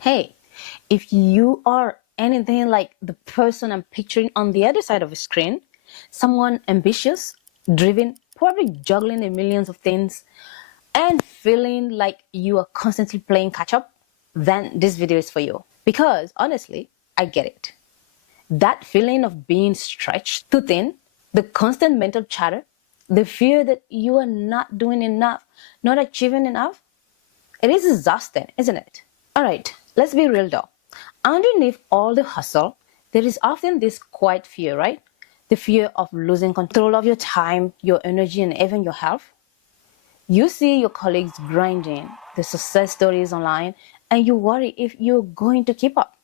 Hey, if you are anything like the person I'm picturing on the other side of the screen, someone ambitious, driven, probably juggling a millions of things, and feeling like you are constantly playing catch up, then this video is for you. Because honestly, I get it. That feeling of being stretched too thin, the constant mental chatter, the fear that you are not doing enough, not achieving enough, it is exhausting, isn't it? Alright, let's be real though. Underneath all the hustle, there is often this quiet fear, right? The fear of losing control of your time, your energy, and even your health. You see your colleagues grinding, the success stories online, and you worry if you're going to keep up.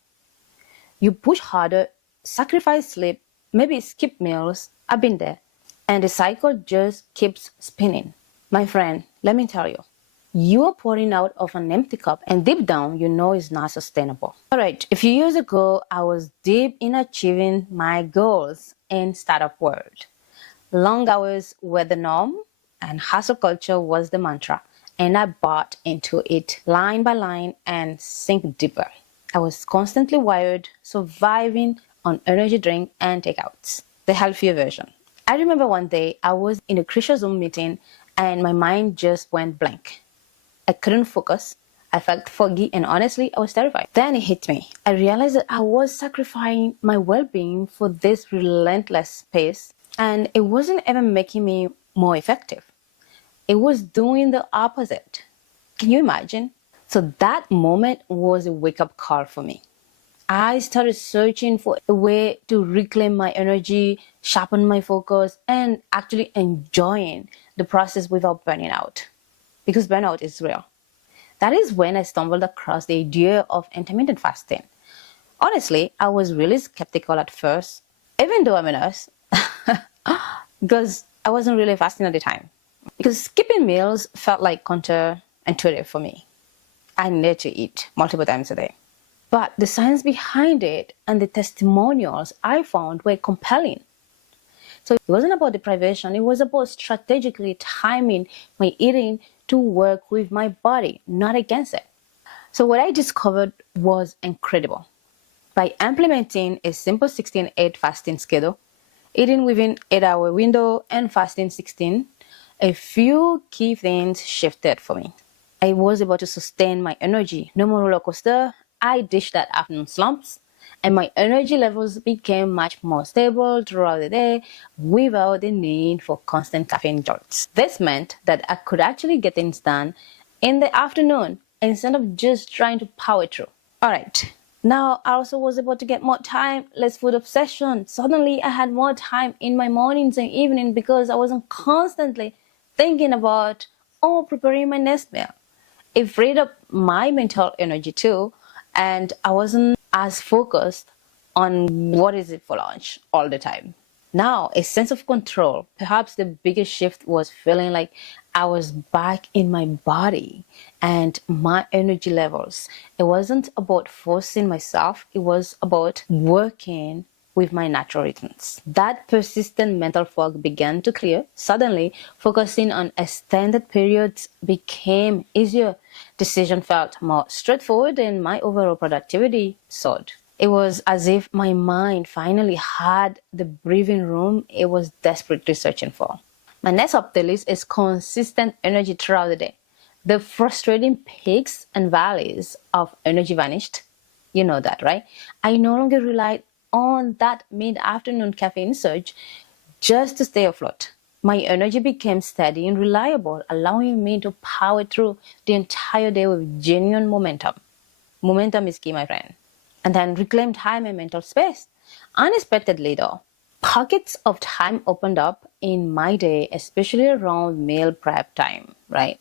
You push harder, sacrifice sleep, maybe skip meals. I've been there. And the cycle just keeps spinning. My friend, let me tell you, you are pouring out of an empty cup, and deep down, you know it's not sustainable. All right, a few years ago, I was deep in achieving my goals in startup world. Long hours were the norm, and hustle culture was the mantra, and I bought into it line by line and sink deeper. I was constantly wired, surviving on energy drink and takeouts, the healthier version. I remember one day I was in a crucial Zoom meeting and my mind just went blank. I couldn't focus. I felt foggy and honestly, I was terrified. Then it hit me. I realized that I was sacrificing my well-being for this relentless pace, and it wasn't even making me more effective. It was doing the opposite. Can you imagine? So that moment was a wake-up call for me. I started searching for a way to reclaim my energy, sharpen my focus, and actually enjoying the process without burning out. Because burnout is real. That is when I stumbled across the idea of intermittent fasting. Honestly, I was really skeptical at first, even though I'm a nurse, because I wasn't really fasting at the time. Because skipping meals felt like counterintuitive for me. I needed to eat multiple times a day. But the science behind it and the testimonials I found were compelling. So it wasn't about deprivation, it was about strategically timing my eating to work with my body, not against it. So what I discovered was incredible. By implementing a simple 16-8 fasting schedule, eating within 8-hour window and fasting 16, a few key things shifted for me. I was able to sustain my energy. No more roller coaster. I dished that afternoon slumps, and my energy levels became much more stable throughout the day without the need for constant caffeine jolts. This meant that I could actually get things done in the afternoon instead of just trying to power through. Alright, now I also was able to get more time, less food obsession. Suddenly I had more time in my mornings and evenings because I wasn't constantly thinking about preparing my next meal. It freed up my mental energy too, and I wasn't as focused on what is it for lunch all the time. Now, a sense of control. Perhaps the biggest shift was feeling like I was back in my body and my energy levels. It wasn't about forcing myself, it was about working with my natural rhythms. That persistent mental fog began to clear. Suddenly, focusing on extended periods became easier. Decision felt more straightforward and my overall productivity soared. It was as if my mind finally had the breathing room it was desperately searching for. My next up the list is consistent energy throughout the day. The frustrating peaks and valleys of energy vanished. You know that, right? I no longer relied on that mid-afternoon caffeine surge just to stay afloat. My energy became steady and reliable, allowing me to power through the entire day with genuine momentum. Momentum is key, my friend. And then reclaim time and mental space. Unexpectedly, though, pockets of time opened up in my day, especially around meal prep time, right?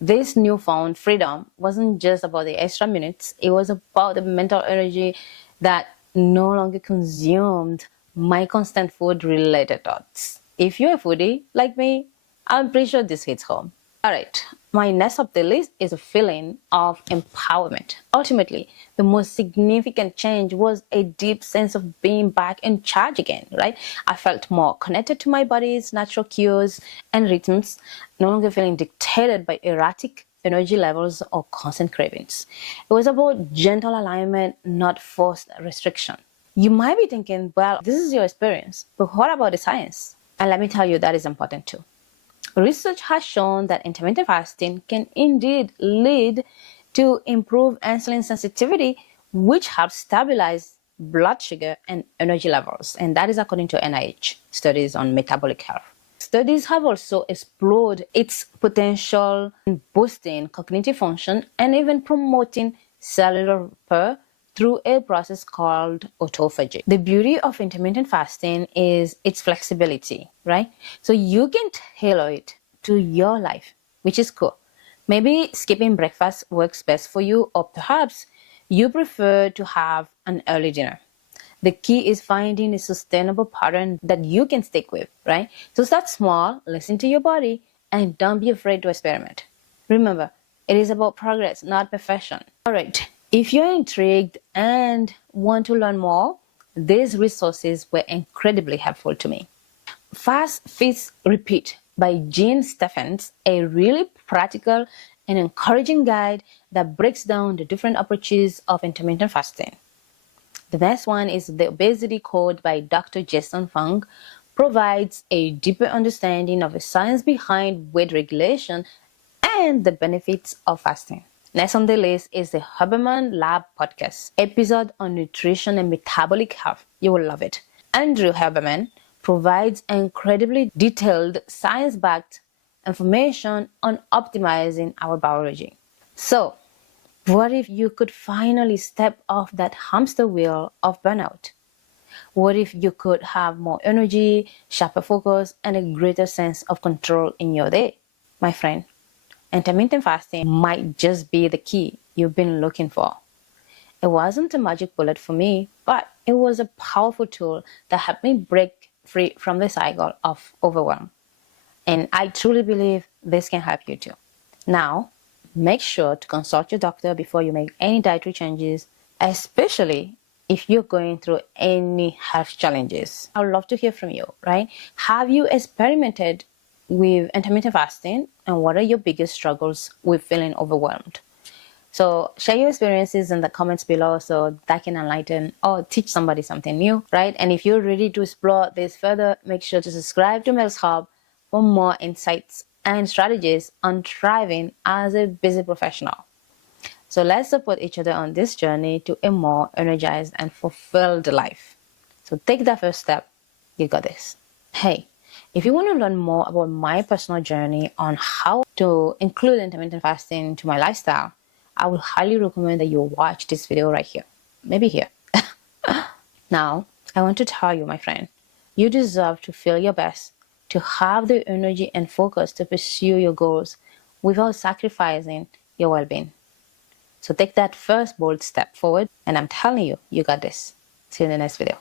This newfound freedom wasn't just about the extra minutes, it was about the mental energy that no longer consumed my constant food related thoughts. If you're a foodie like me, I'm pretty sure this hits home. Alright, my next up the list is a feeling of empowerment. Ultimately, the most significant change was a deep sense of being back in charge again, right? I felt more connected to my body's natural cues and rhythms, no longer feeling dictated by erratic energy levels or constant cravings. It was about gentle alignment, not forced restriction. You might be thinking, well, this is your experience, but what about the science? And let me tell you, that is important too. Research has shown that intermittent fasting can indeed lead to improved insulin sensitivity, which helps stabilize blood sugar and energy levels. And that is according to NIH studies on metabolic health. Studies have also explored its potential in boosting cognitive function and even promoting cellular repair through a process called autophagy. The beauty of intermittent fasting is its flexibility, right? So you can tailor it to your life, which is cool. Maybe skipping breakfast works best for you, or perhaps you prefer to have an early dinner. The key is finding a sustainable pattern that you can stick with, right? So start small, listen to your body, and don't be afraid to experiment. Remember, it is about progress, not perfection. All right, if you're intrigued and want to learn more, these resources were incredibly helpful to me. Fast, Feast, Repeat by Jean Stephens, a really practical and encouraging guide that breaks down the different approaches of intermittent fasting. The next one is The Obesity Code by Dr. Jason Fung, provides a deeper understanding of the science behind weight regulation and the benefits of fasting. Next on the list is the Huberman Lab podcast episode on nutrition and metabolic health. You will love it. Andrew Huberman provides incredibly detailed science-backed information on optimizing our biology. So, what if you could finally step off that hamster wheel of burnout? What if you could have more energy, sharper focus, and a greater sense of control in your day? My friend, intermittent fasting might just be the key you've been looking for. It wasn't a magic bullet for me, but it was a powerful tool that helped me break free from the cycle of overwhelm. And I truly believe this can help you too. Now, make sure to consult your doctor before you make any dietary changes, especially if you're going through any health challenges. I would love to hear from you, right? Have you experimented with intermittent fasting, and what are your biggest struggles with feeling overwhelmed? So share your experiences in the comments below so that can enlighten or teach somebody something new, right? And if you're ready to explore this further, make sure to subscribe to Mel's Hub for more insights and strategies on thriving as a busy professional. So let's support each other on this journey to a more energized and fulfilled life. So take that first step. You got this. Hey, if you want to learn more about my personal journey on how to include intermittent fasting into my lifestyle, I would highly recommend that you watch this video right here. Maybe here. Now, I want to tell you, my friend, you deserve to feel your best, to have the energy and focus to pursue your goals without sacrificing your well-being. So take that first bold step forward, and I'm telling you, you got this. See you in the next video.